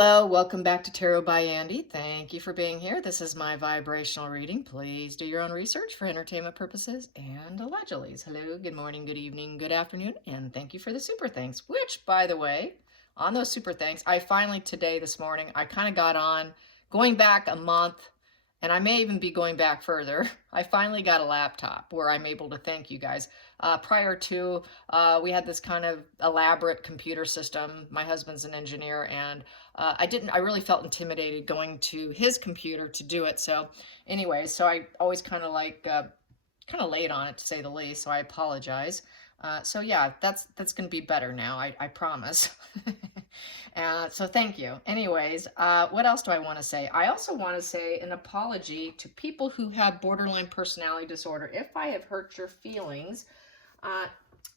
Hello, welcome back to Tarot by Andy. Thank you for being here. This is my vibrational reading. Please do your own research for entertainment purposes and allegedly. Hello, good morning, good evening, good afternoon, and thank you for the super thanks, which, by the way, on those super thanks, I finally this morning, I kind of got on going back a month, and I may even be going back further. I finally got a laptop where I'm able to thank you guys. Prior to, we had this kind of elaborate computer system. My husband's an engineer, and I really felt intimidated going to his computer to do it. So anyway, so I always kind of late on it, to say the least, so I apologize. So yeah, that's going to be better now, I promise. So thank you. Anyways, what else do I want to say? I also want to say an apology to people who have borderline personality disorder. If I have hurt your feelings,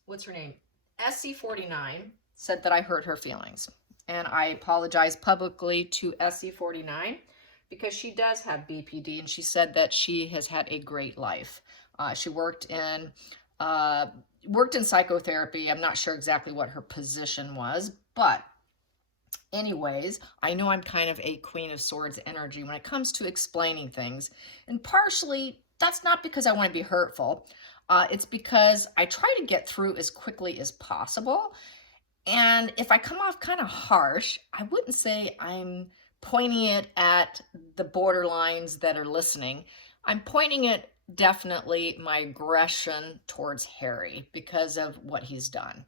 what's her name? SC49 said that I hurt her feelings. And I apologize publicly to SC49 because she does have BPD, and she said that she has had a great life. She worked in psychotherapy. I'm not sure exactly what her position was, but anyways, I know I'm kind of a Queen of Swords energy when it comes to explaining things. And partially, that's not because I want to be hurtful. It's because I try to get through as quickly as possible. And if I come off kind of harsh, I wouldn't say I'm pointing it at the borderlines that are listening. I'm pointing it definitely my aggression towards Harry because of what he's done.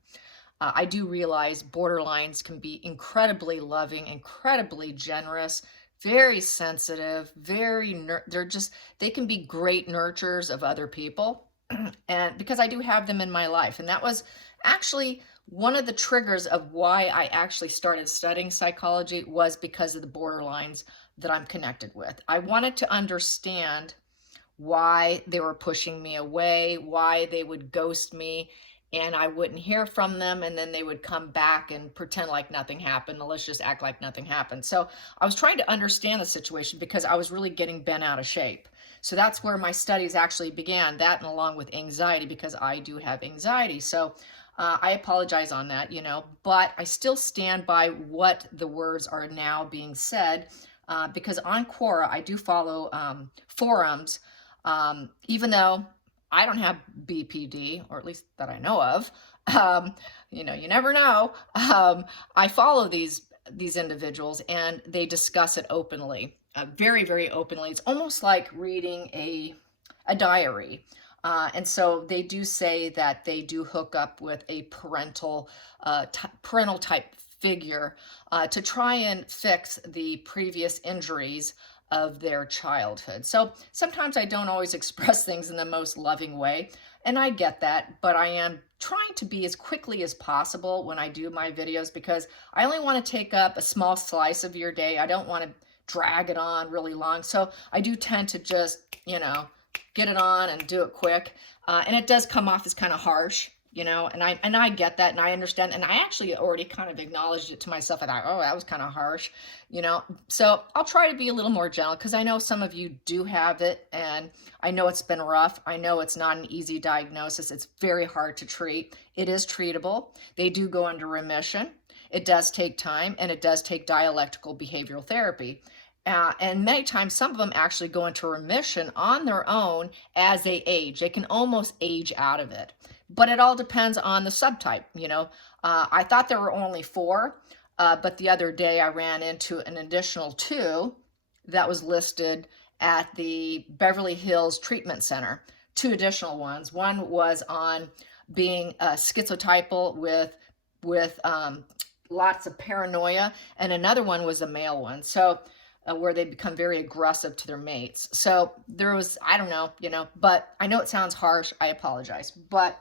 I do realize borderlines can be incredibly loving, incredibly generous, very sensitive, they can be great nurturers of other people. And because I do have them in my life. And that was actually one of the triggers of why I actually started studying psychology, was because of the borderlines that I'm connected with. I wanted to understand why they were pushing me away, why they would ghost me, and I wouldn't hear from them, and then they would come back and pretend like nothing happened. Let's just act like nothing happened. So I was trying to understand the situation because I was really getting bent out of shape. So that's where my studies actually began, that and along with anxiety, because I do have anxiety. So I apologize on that, but I still stand by what the words are now being said, because on Quora, I do follow forums, even though I don't have BPD, or at least that I know of. You never know. I follow these individuals, and they discuss it openly, very, very openly. It's almost like reading a diary. And so they do say that they do hook up with a parental type figure to try and fix the previous injuries of their childhood. So sometimes I don't always express things in the most loving way, and I get that, but I am trying to be as quickly as possible when I do my videos, because I only want to take up a small slice of your day. I don't want to drag it on really long. So I do tend to just, get it on and do it quick. And it does come off as kind of harsh, and I get that, and I understand, and I actually already kind of acknowledged it to myself. I thought, oh, that was kind of harsh, so I'll try to be a little more gentle, because I know some of you do have it, and I know it's been rough. I know it's not an easy diagnosis. It's very hard to treat. It is treatable. They do go into remission. It does take time, and it does take dialectical behavioral therapy. And many times, some of them actually go into remission on their own as they age. They can almost age out of it. But it all depends on the subtype, I thought there were only 4, but the other day I ran into an additional 2 that was listed at the Beverly Hills Treatment Center. 2 additional ones. One was on being schizotypal with lots of paranoia, and another one was a male one. So where they become very aggressive to their mates. So there was, I don't know, but I know it sounds harsh. I apologize, but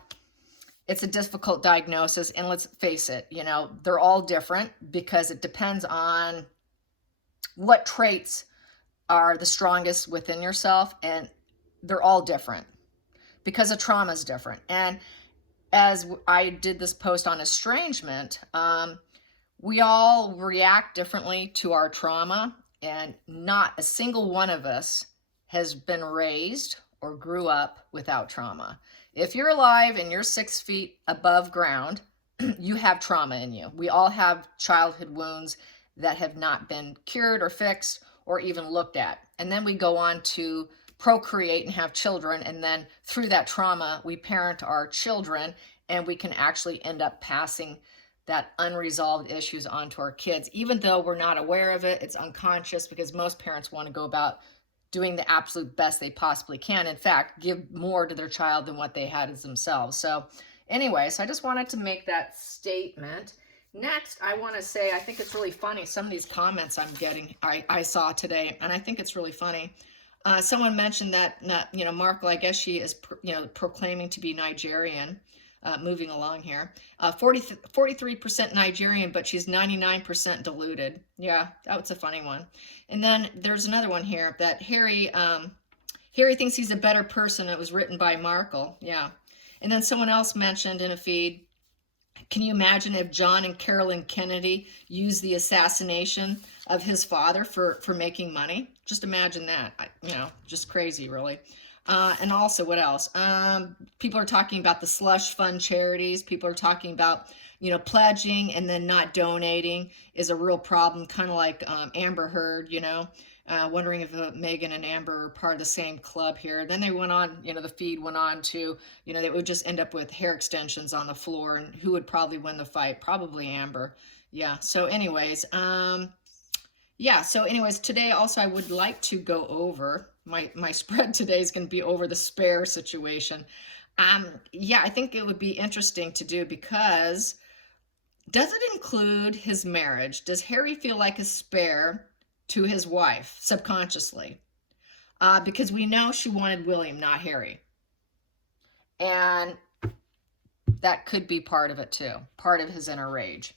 it's a difficult diagnosis. And let's face it, they're all different, because it depends on what traits are the strongest within yourself. And they're all different because the trauma is different. And as I did this post on estrangement, we all react differently to our trauma. And not a single one of us has been raised or grew up without trauma. If you're alive and you're 6 feet above ground, you have trauma in you. We all have childhood wounds that have not been cured or fixed or even looked at. And then we go on to procreate and have children. And then through that trauma, we parent our children, and we can actually end up passing that unresolved issues onto our kids. Even though we're not aware of it, it's unconscious, because most parents want to go about doing the absolute best they possibly can. In fact, give more to their child than what they had as themselves. So anyway, so I just wanted to make that statement. Next, I want to say, I think it's really funny, some of these comments I'm getting, I saw today, and I think it's really funny. Someone mentioned that, Markle, I guess she is, proclaiming to be Nigerian. Moving along here, 43% Nigerian, but she's 99% diluted. Yeah, that was a funny one. And then there's another one here that Harry thinks he's a better person. It was written by Markle. Yeah. And then someone else mentioned in a feed, can you imagine if John and Carolyn Kennedy used the assassination of his father for making money? Just imagine that. Just crazy, really. And also, what else? People are talking about the slush fund charities. People are talking about, pledging and then not donating is a real problem, kind of like Amber Heard, wondering if Megan and Amber are part of the same club here. Then they went on, the feed went on to, they would just end up with hair extensions on the floor, and who would probably win the fight? Probably Amber. Yeah. So anyways, today also I would like to go over my spread today is going to be over the spare situation. I think it would be interesting to do, because does it include his marriage? Does Harry feel like a spare to his wife subconsciously? Because we know she wanted William, not Harry. And that could be part of it too, part of his inner rage.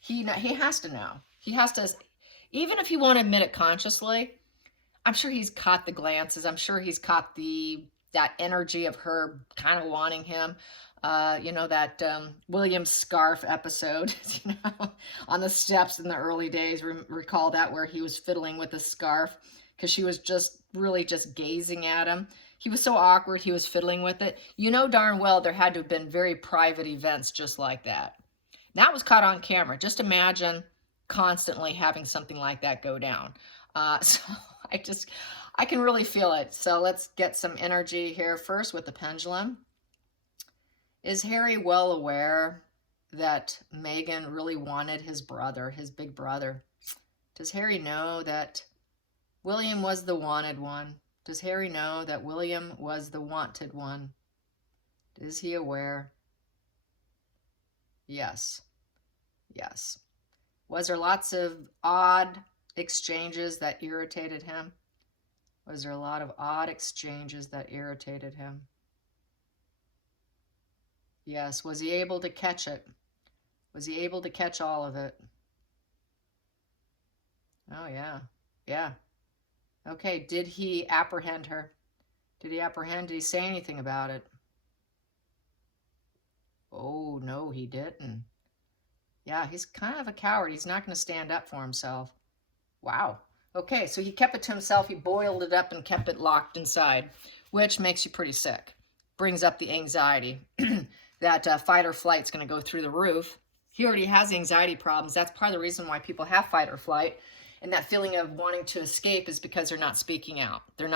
He has to know. He has to, even if he won't admit it consciously, I'm sure he's caught the glances. I'm sure he's caught that energy of her kind of wanting him. That William Scarf episode, on the steps in the early days. Recall that, where he was fiddling with a scarf because she was just gazing at him. He was so awkward. He was fiddling with it. Darn well there had to have been very private events just like that. That was caught on camera. Just imagine constantly having something like that go down. So I can really feel it. So let's get some energy here first with the pendulum. Is Harry well aware that Meghan really wanted his brother, his big brother? Does Harry know that William was the wanted one? Does Harry know that William was the wanted one? Is he aware? Yes. Yes. Was there lots of odd exchanges that irritated him? Was there a lot of odd exchanges that irritated him? Yes. Was he able to catch it? Was he able to catch all of it? Oh, yeah. Yeah. Okay. Did he apprehend her? Did he say anything about it? Oh, no, he didn't. Yeah, he's kind of a coward. He's not going to stand up for himself. Wow. Okay, so he kept it to himself. He boiled it up and kept it locked inside, which makes you pretty sick. Brings up the anxiety. That fight or flight is going to go through the roof. He already has anxiety problems. That's part of the reason why people have fight or flight. And that feeling of wanting to escape is because they're not speaking out. They're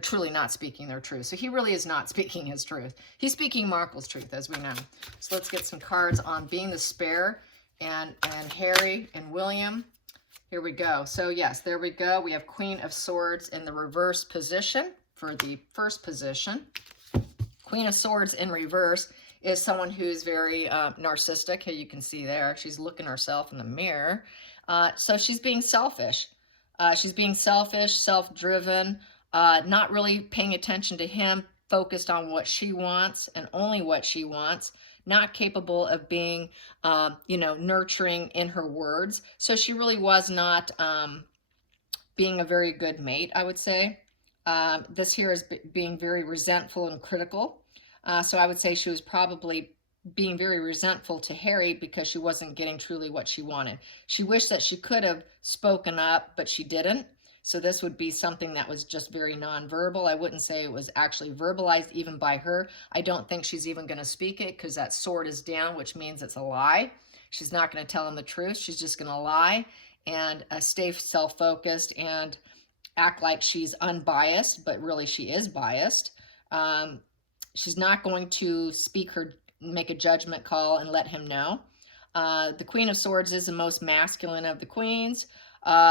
truly not speaking their truth. So he really is not speaking his truth. He's speaking Markle's truth, as we know. So let's get some cards on being the spare and Harry and William. Here we go. So yes, there we go. We have Queen of Swords in the reverse position for the first position. Queen of Swords in reverse is someone who's very narcissistic. Here you can see there. She's looking at herself in the mirror. So she's being selfish. She's being selfish, self-driven, not really paying attention to him, focused on what she wants and only what she wants, not capable of being, nurturing in her words. So she really was not being a very good mate, I would say. This here is being very resentful and critical. So I would say she was probably being very resentful to Harry because she wasn't getting truly what she wanted. She wished that she could have spoken up, but she didn't. So this would be something that was just very nonverbal. I wouldn't say it was actually verbalized even by her. I don't think she's even going to speak it because that sword is down, which means it's a lie. She's not going to tell him the truth. She's just going to lie. and stay self-focused and act like she's unbiased, but really she is biased. She's not going to make a judgment call and let him know. The Queen of Swords is the most masculine of the queens.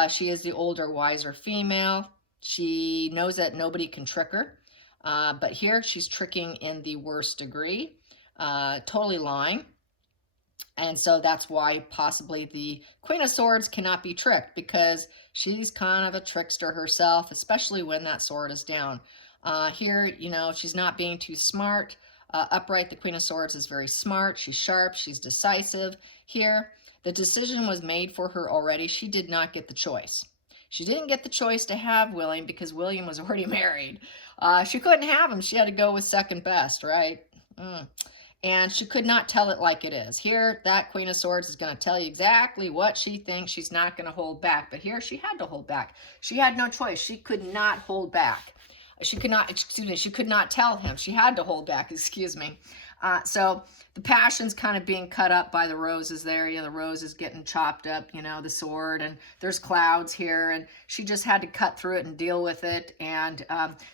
She is the older, wiser female. She knows that nobody can trick her. But here she's tricking in the worst degree, totally lying. And so that's why possibly the Queen of Swords cannot be tricked, because she's kind of a trickster herself, especially when that sword is down. Here, you know, she's not being too smart. Upright, the Queen of Swords is very smart. She's sharp. She's decisive. Here, the decision was made for her already. She did not get the choice. She didn't get the choice to have William because William was already married. She couldn't have him. She had to go with second best, right? And she could not tell it like it is. Here, that Queen of Swords is going to tell you exactly what she thinks. She's not going to hold back. But here, she had to hold back. She had no choice. She could not hold back. She could not, she could not tell him. She had to hold back, excuse me. So the passion's kind of being cut up by the roses there. You know, the rose is getting chopped up, you know, the sword, and there's clouds here, and she just had to cut through it and deal with it. And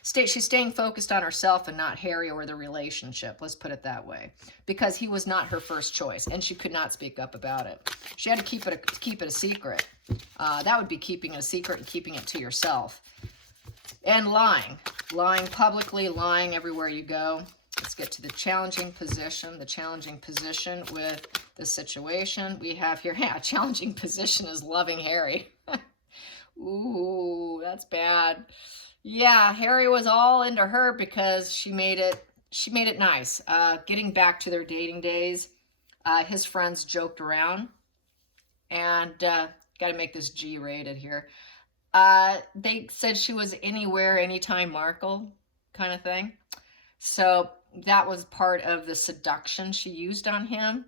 she's staying focused on herself and not Harry or the relationship. Let's put it that way, because he was not her first choice, and she could not speak up about it. She had to keep it a secret. That would be keeping it a secret and keeping it to yourself. And lying publicly, lying everywhere you go. Let's get to the challenging position. The challenging position with the situation we have here. Yeah, challenging position is loving Harry. Ooh, that's bad. Yeah, Harry was all into her because she made it nice. Getting back to their dating days, his friends joked around, and got to make this G-rated here. They said she was anywhere, anytime Markle kind of thing. So that was part of the seduction she used on him.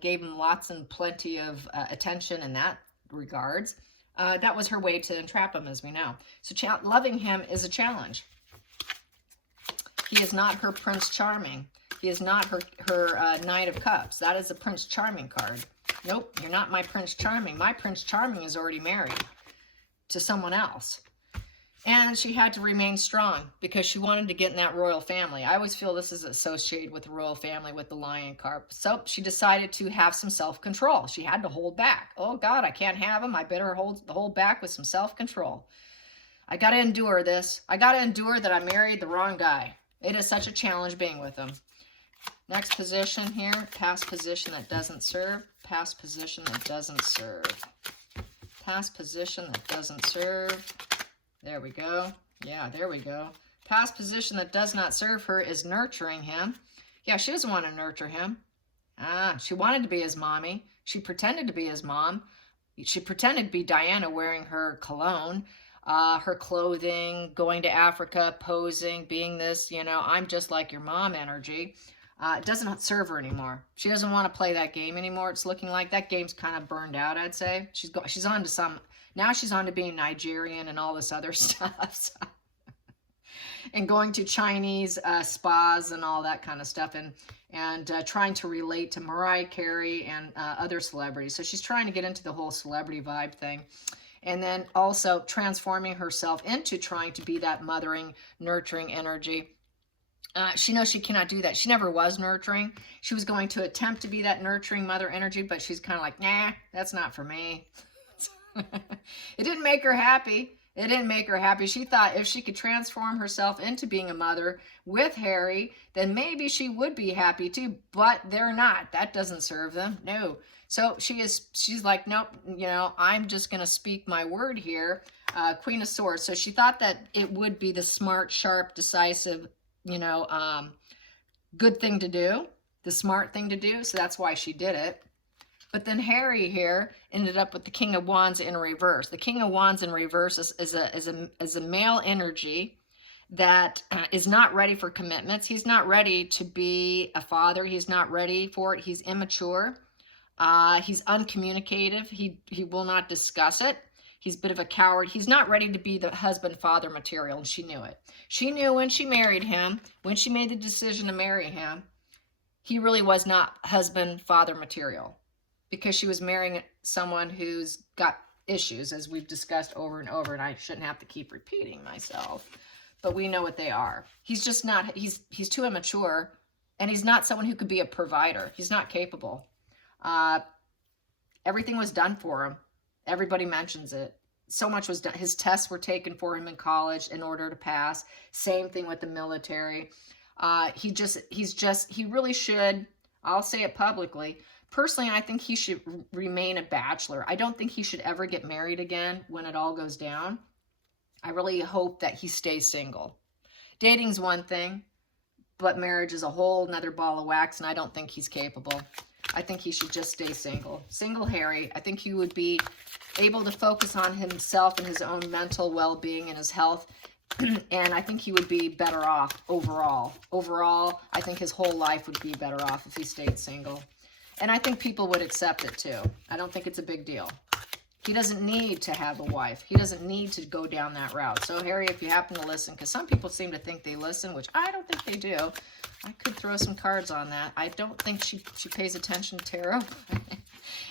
Gave him lots and plenty of attention in that regards. That was her way to entrap him, as we know. So loving him is a challenge. He is not her Prince Charming. He is not her Knight of Cups. That is a Prince Charming card. Nope, you're not my Prince Charming. My Prince Charming is already married to someone else. And she had to remain strong because she wanted to get in that royal family. I always feel this is associated with the royal family with the lion card. So she decided to have some self-control. She had to hold back. Oh God, I can't have him. I better hold back with some self-control. I got to endure this. I got to endure that I married the wrong guy. It is such a challenge being with him. Next position here, past position that doesn't serve. Past position that doesn't serve. Past position that doesn't serve. There we go. Yeah, there we go. Past position that does not serve her is nurturing him. Yeah, she doesn't want to nurture him. She wanted to be his mommy. She pretended to be his mom. She pretended to be Diana wearing her cologne, her clothing, going to Africa, posing, being this, you know, I'm just like your mom energy. It doesn't serve her anymore. She doesn't want to play that game anymore. It's looking like that game's kind of burned out, I'd say. She's on to some, now she's on to being Nigerian and all this other stuff. And going to Chinese spas and all that kind of stuff, and trying to relate to Mariah Carey and other celebrities. So she's trying to get into the whole celebrity vibe thing. And then also transforming herself into trying to be that mothering, nurturing energy. She knows she cannot do that. She never was nurturing. She was going to attempt to be that nurturing mother energy, but she's kind of like, nah, that's not for me. It didn't make her happy. It didn't make her happy. She thought if she could transform herself into being a mother with Harry, then maybe she would be happy too, but they're not. That doesn't serve them. No. So she's like, nope, you know, I'm just going to speak my word here. Queen of Swords. So she thought that it would be the smart, sharp, decisive, you know, good thing to do, the smart thing to do. So that's why she did it. But then Harry here ended up with the King of Wands in reverse. The King of Wands in reverse is a male energy that is not ready for commitments. He's not ready to be a father. He's not ready for it. He's immature. He's uncommunicative. He will not discuss it. He's a bit of a coward. He's not ready to be the husband-father material, and she knew it. She knew when she married him, when she made the decision to marry him, he really was not husband-father material, because she was marrying someone who's got issues, as we've discussed over and over, and I shouldn't have to keep repeating myself, but we know what they are. He's just not, he's too immature, and he's not someone who could be a provider. He's not capable. Everything was done for him. Everybody mentions it. So much was done. His tests were taken for him in college in order to pass. Same thing with the military. He really should, I'll say it publicly, personally, I think he should remain a bachelor. I don't think he should ever get married again when it all goes down. I really hope that he stays single. Dating's one thing, but marriage is a whole nother ball of wax, and I don't think he's capable. I think he should just stay single. Single Harry. I think he would be able to focus on himself and his own mental well-being and his health, and I think he would be better off overall. Overall, I think his whole life would be better off if he stayed single. And I think people would accept it too. I don't think it's a big deal. He doesn't need to have a wife. He doesn't need to go down that route. So Harry, if you happen to listen, because some people seem to think they listen, which I don't think they do. I could throw some cards on that. I don't think she pays attention to tarot.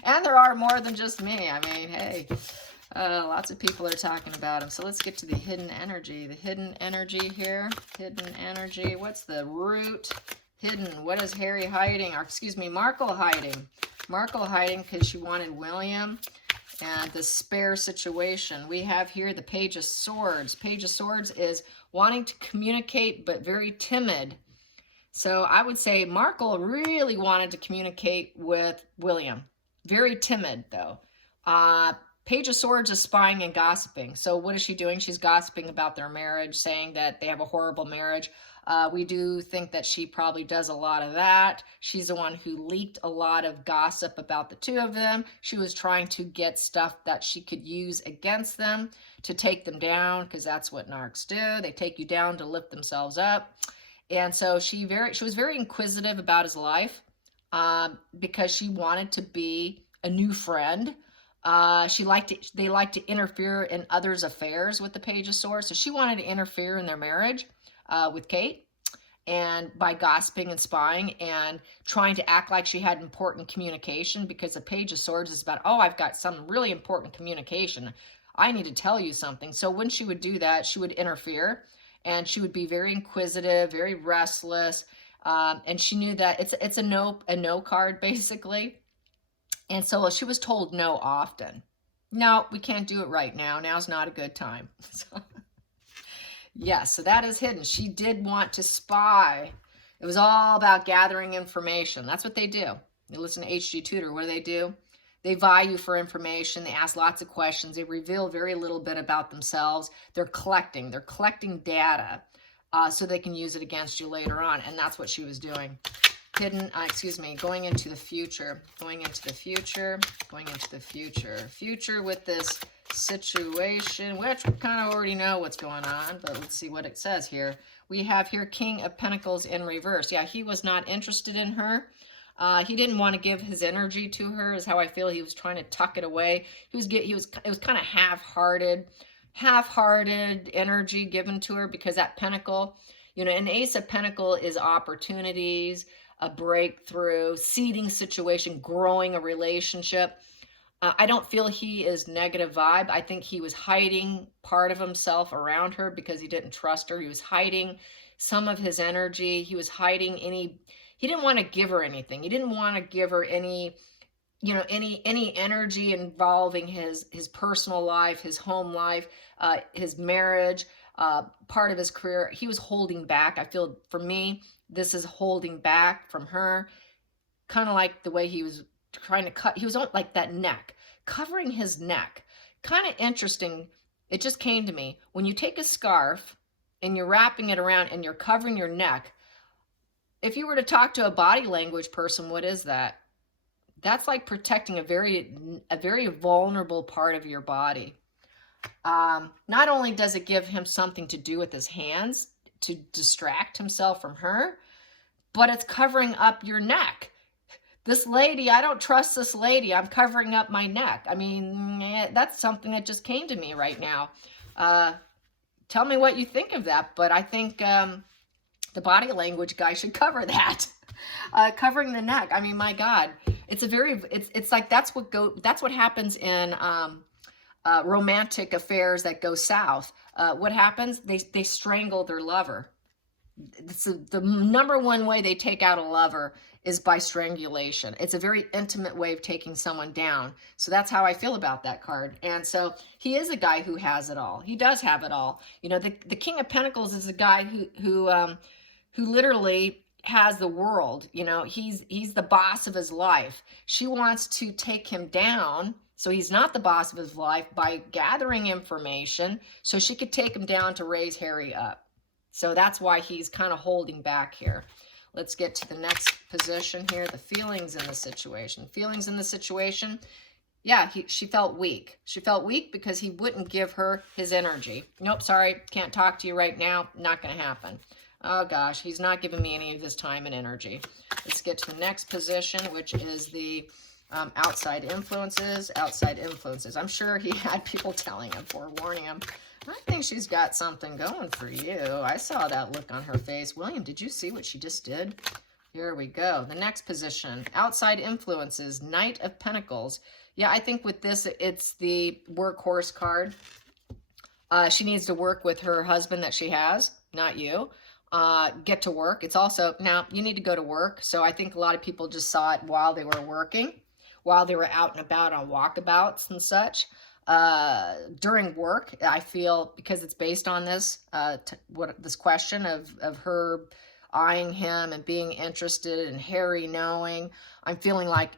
And there are more than just me. I mean, hey, lots of people are talking about him. So let's get to the hidden energy. The hidden energy here. Hidden energy. What's the root? Hidden. What is Harry hiding? Or excuse me, Markle hiding. Markle hiding because she wanted William. And the spare situation. We have here the Page of Swords. Page of Swords is wanting to communicate but very timid. So I would say Markle really wanted to communicate with William. Very timid though. Page of Swords is spying and gossiping. So what is she doing? She's gossiping about their marriage, saying that they have a horrible marriage. We do think that she probably does a lot of that. She's the one who leaked a lot of gossip about the two of them. She was trying to get stuff that she could use against them to take them down, because that's what narcs do. They take you down to lift themselves up. And so she was very inquisitive about his life because she wanted to be a new friend. They like to interfere in others' affairs with the Page of Swords. So she wanted to interfere in their marriage with Kate, and by gossiping and spying and trying to act like she had important communication, because the Page of Swords is about, oh, I've got some really important communication. I need to tell you something. So when she would do that, she would interfere, and she would be very inquisitive, very restless, and she knew that it's a no card basically. And so she was told no often. No, we can't do it right now. Now's not a good time. Yes, so that is hidden. She did want to spy. It was all about gathering information. That's what they do. You listen to HG Tudor. What do? They vie you for information. They ask lots of questions. They reveal very little bit about themselves. They're collecting data so they can use it against you later on. And that's what she was doing. Hidden, going into the future. Future with this situation, which we kind of already know what's going on, but let's see what it says here. We have here King of Pentacles in reverse. Yeah, he was not interested in her. He didn't want to give his energy to her, is how I feel. He was trying to tuck it away. It was kind of half-hearted energy given to her, because that Pentacle, an Ace of Pentacle is opportunities, a breakthrough, seeding situation, growing a relationship. I don't feel he is negative vibe. I think he was hiding part of himself around her because he didn't trust her. He was hiding some of his energy. He was hiding he didn't want to give her anything. He didn't want to give her any energy involving his personal life, his home life, his marriage, part of his career. He was holding back. I feel, for me, this is holding back from her, kind of like the way he was trying to cut. He was on like that neck, covering his neck. Kind of interesting. It just came to me. When you take a scarf and you're wrapping it around and you're covering your neck, if you were to talk to a body language person, what is that? That's like protecting a very vulnerable part of your body. Not only does it give him something to do with his hands to distract himself from her, but it's covering up your neck. This lady, I don't trust this lady. I'm covering up my neck. I mean, that's something that just came to me right now. Tell me what you think of that. But I think the body language guy should cover that. Covering the neck. I mean, my God, it's like that's what happens in romantic affairs that go south, what happens? They strangle their lover. It's the number one way they take out a lover is by strangulation. It's a very intimate way of taking someone down. So that's how I feel about that card. And so he is a guy who has it all. He does have it all. You know, the King of Pentacles is a guy who literally has the world. You know, he's the boss of his life. She wants to take him down, so he's not the boss of his life, by gathering information so she could take him down to raise Harry up. So that's why he's kind of holding back here. Let's get to the next position here, the feelings in the situation. Feelings in the situation, yeah, she felt weak. She felt weak because he wouldn't give her his energy. Nope, sorry, can't talk to you right now. Not going to happen. Oh, gosh, he's not giving me any of his time and energy. Let's get to the next position, which is the outside influences. Outside influences. I'm sure he had people telling him, forewarning him. I think she's got something going for you. I saw that look on her face. William, did you see what she just did? Here we go. The next position, outside influences, Knight of Pentacles. Yeah, I think with this, it's the workhorse card. She needs to work with her husband that she has, not you. Get to work. It's also, now you need to go to work. So I think a lot of people just saw it while they were working, while they were out and about on walkabouts and such. During work, I feel, because it's based on this, this question of her eyeing him and being interested and Harry knowing, I'm feeling like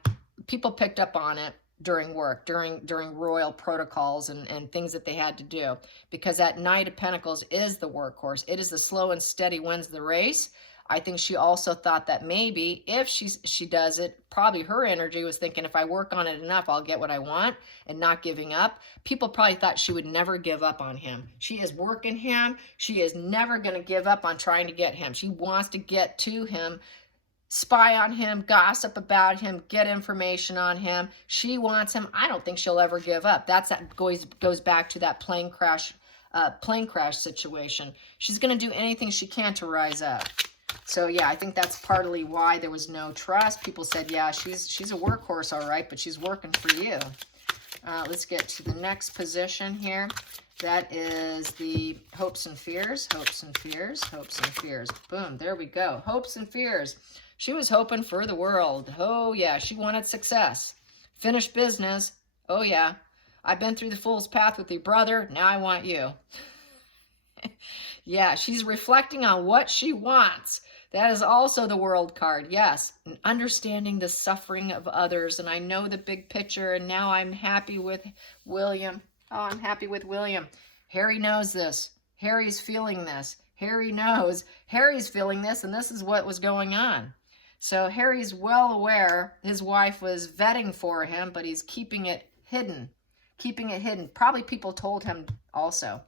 people picked up on it during work, during royal protocols and things that they had to do, because that Knight of Pentacles is the workhorse. It is the slow and steady wins the race. I think she also thought that maybe if she does it, probably her energy was thinking, if I work on it enough, I'll get what I want, and not giving up. People probably thought she would never give up on him. She is working him. She is never going to give up on trying to get him. She wants to get to him, spy on him, gossip about him, get information on him. She wants him. I don't think she'll ever give up. That goes back to that plane crash situation. She's going to do anything she can to rise up. So yeah, I think that's partly why there was no trust. People said, yeah, she's a workhorse, all right, but she's working for you. Let's get to the next position here. That is the hopes and fears, hopes and fears, hopes and fears. Boom, there we go. Hopes and fears. She was hoping for the world. Oh yeah, she wanted success. Finished business. Oh yeah. I've been through the fool's path with your brother. Now I want you. Yeah, she's reflecting on what she wants. That is also the World card. Yes, and understanding the suffering of others. And I know the big picture, and now I'm happy with William. Oh, I'm happy with William. Harry knows this. Harry's feeling this. Harry knows. Harry's feeling this, and this is what was going on. So Harry's well aware his wife was vetting for him, but he's keeping it hidden. Keeping it hidden. Probably people told him also.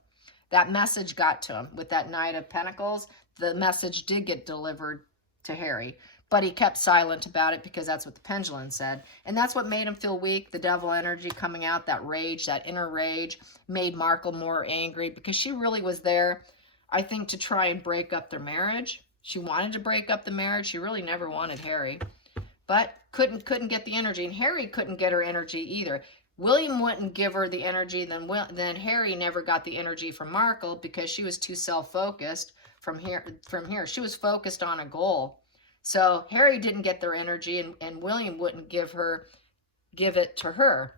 That message got to him with that Knight of Pentacles. The message did get delivered to Harry, but he kept silent about it because that's what the pendulum said. And that's what made him feel weak. The devil energy coming out, that rage, that inner rage, made Markle more angry because she really was there, I think, to try and break up their marriage. She wanted to break up the marriage. She really never wanted Harry, but couldn't get the energy. And Harry couldn't get her energy either. William wouldn't give her the energy, then Harry never got the energy from Markle because she was too self-focused from here. She was focused on a goal. So Harry didn't get their energy, and William wouldn't give it to her.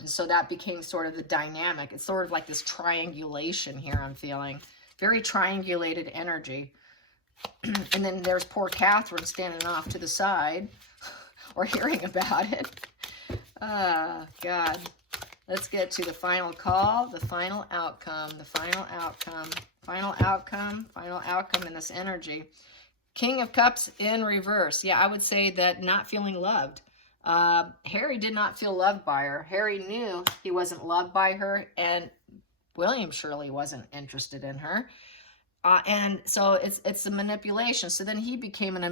And so that became sort of the dynamic. It's sort of like this triangulation here I'm feeling. Very triangulated energy. And then there's poor Catherine standing off to the side or hearing about it. Ah, God. Let's get to the final call, the final outcome, the final outcome, final outcome, final outcome in this energy. King of Cups in reverse. Yeah, I would say that not feeling loved. Harry did not feel loved by her. Harry knew he wasn't loved by her, and William surely wasn't interested in her. And so it's a manipulation. So then he became an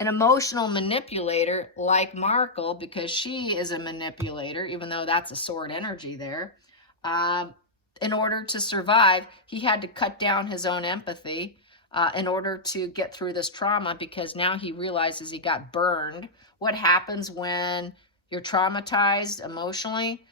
emotional manipulator like Markle, because she is a manipulator, even though that's a sword energy there. In order to survive, he had to cut down his own empathy in order to get through this trauma, because now he realizes he got burned. What happens when you're traumatized emotionally?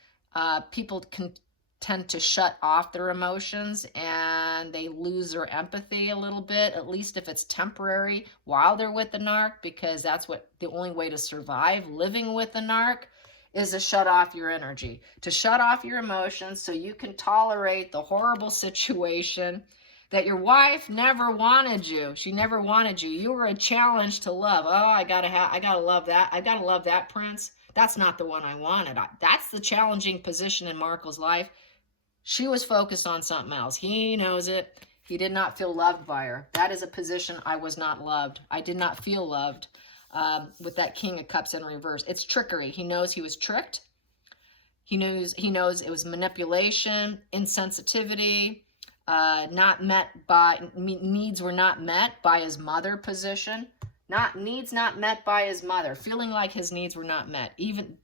People can tend to shut off their emotions and they lose their empathy a little bit, at least if it's temporary while they're with the narc, because that's what the only way to survive living with the narc is to shut off your energy, to shut off your emotions so you can tolerate the horrible situation that your wife never wanted you. She never wanted you. You were a challenge to love. Oh, I gotta love that. I gotta love that prince. That's not the one I wanted. That's the challenging position in Markle's life. She was focused on something else. He knows it. He did not feel loved by her. That is a position I was not loved. I did not feel loved with that King of Cups in reverse. It's trickery. He knows he was tricked. He knows it was manipulation, insensitivity, not met by, needs were not met by his mother position. Needs not met by his mother. Feeling like his needs were not met. Even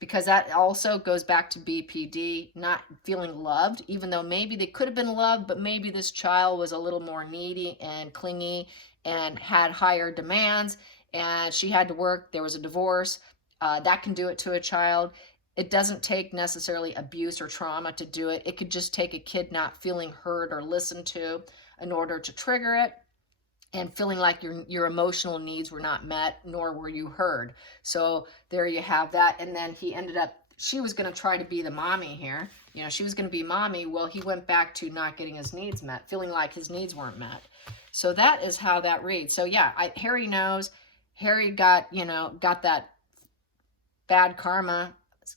because that also goes back to BPD, not feeling loved, even though maybe they could have been loved, but maybe this child was a little more needy and clingy and had higher demands, and she had to work. There was a divorce. That can do it to a child. It doesn't take necessarily abuse or trauma to do it. It could just take a kid not feeling heard or listened to in order to trigger it, and feeling like your emotional needs were not met, nor were you heard. So there you have that. And then he ended up, she was going to try to be the mommy here. You know, she was going to be mommy. Well, he went back to not getting his needs met, feeling like his needs weren't met. So that is how that reads. So yeah, Harry knows. Harry got that bad karma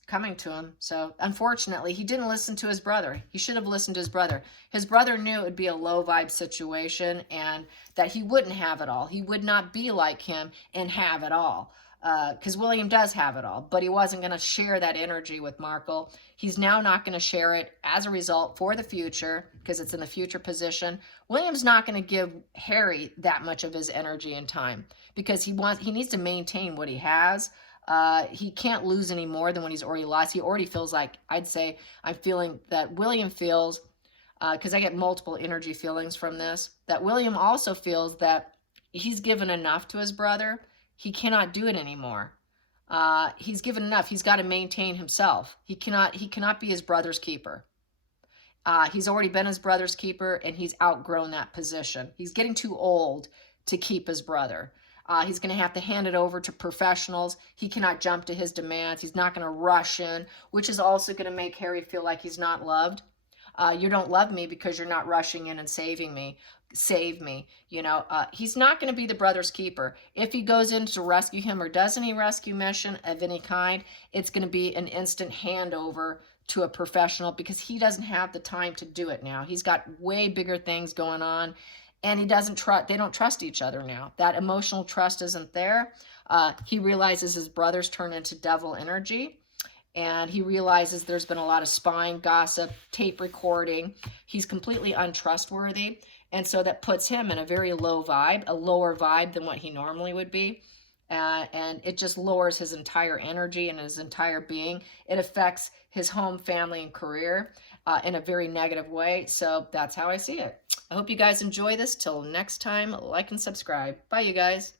coming to him. So unfortunately, he didn't listen to his brother. He should have listened to his brother. His brother knew it would be a low vibe situation and that he wouldn't have it all. He would not be like him and have it all. Because William does have it all, but he wasn't going to share that energy with Markle. He's now not going to share it as a result for the future, because it's in the future position. William's not going to give Harry that much of his energy and time, because he needs to maintain what he has. He can't lose any more than what he's already lost. He already feels like, I'm feeling that William feels, because I get multiple energy feelings from this, that William also feels that he's given enough to his brother. He cannot do it anymore. He's given enough. He's got to maintain himself. He cannot be his brother's keeper. He's already been his brother's keeper, and he's outgrown that position. He's getting too old to keep his brother. He's going to have to hand it over to professionals. He cannot jump to his demands. He's not going to rush in, which is also going to make Harry feel like he's not loved. You don't love me because you're not rushing in and saving me. Save me. He's not going to be the brother's keeper. If he goes in to rescue him or does any rescue mission of any kind, it's going to be an instant handover to a professional, because he doesn't have the time to do it now. He's got way bigger things going on. And they don't trust each other now. That emotional trust isn't there. He realizes his brother's turned into devil energy. And he realizes there's been a lot of spying, gossip, tape recording. He's completely untrustworthy. And so that puts him in a very low vibe, a lower vibe than what he normally would be. And it just lowers his entire energy and his entire being. It affects his home, family, and career in a very negative way. So that's how I see it. I hope you guys enjoy this. Till next time, like and subscribe. Bye, you guys.